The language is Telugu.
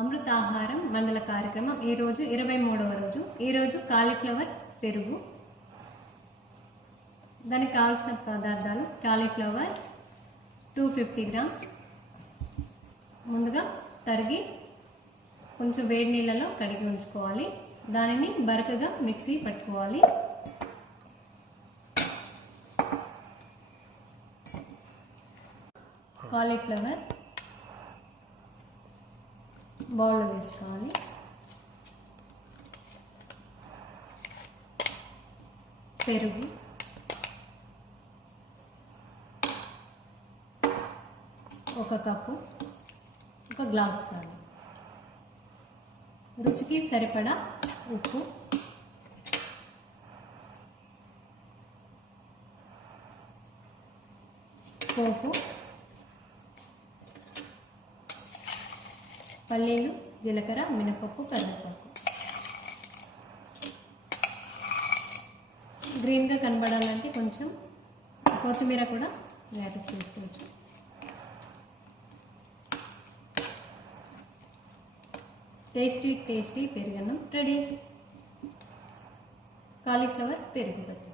అమృతాహారం మండల కార్యక్రమం ఈరోజు ఇరవై మూడవ రోజు. ఈరోజు కాలీఫ్లవర్ పెరుగు. దానికి కావాల్సిన పదార్థాలు కాలీఫ్లవర్ టూ ఫిఫ్టీ గ్రామ్స్ ముందుగా తరిగి కొంచెం వేడి నీళ్ళలో కడిగి ఉంచుకోవాలి. దానిని బరకగా మిక్సీ పట్టుకోవాలి. కాలీఫ్లవర్ బౌల్లో వేసుకోవాలి. పెరుగు. ఒక కప్పు. ఒక గ్లాస్ పాలు రుచికి సరిపడా ఉప్పు. పోపు. పల్లీలు జీలకర్ర మినపప్పు కరివేపాకు. గ్రీన్గా కనబడాలంటే కొంచెం కొత్తిమీర కూడా యాడ్ చేసుకోవచ్చు. టేస్టీ టేస్టీ పెరుగన్నం రెడీ కాలీఫ్లవర్ పెరుగు పచ్చడి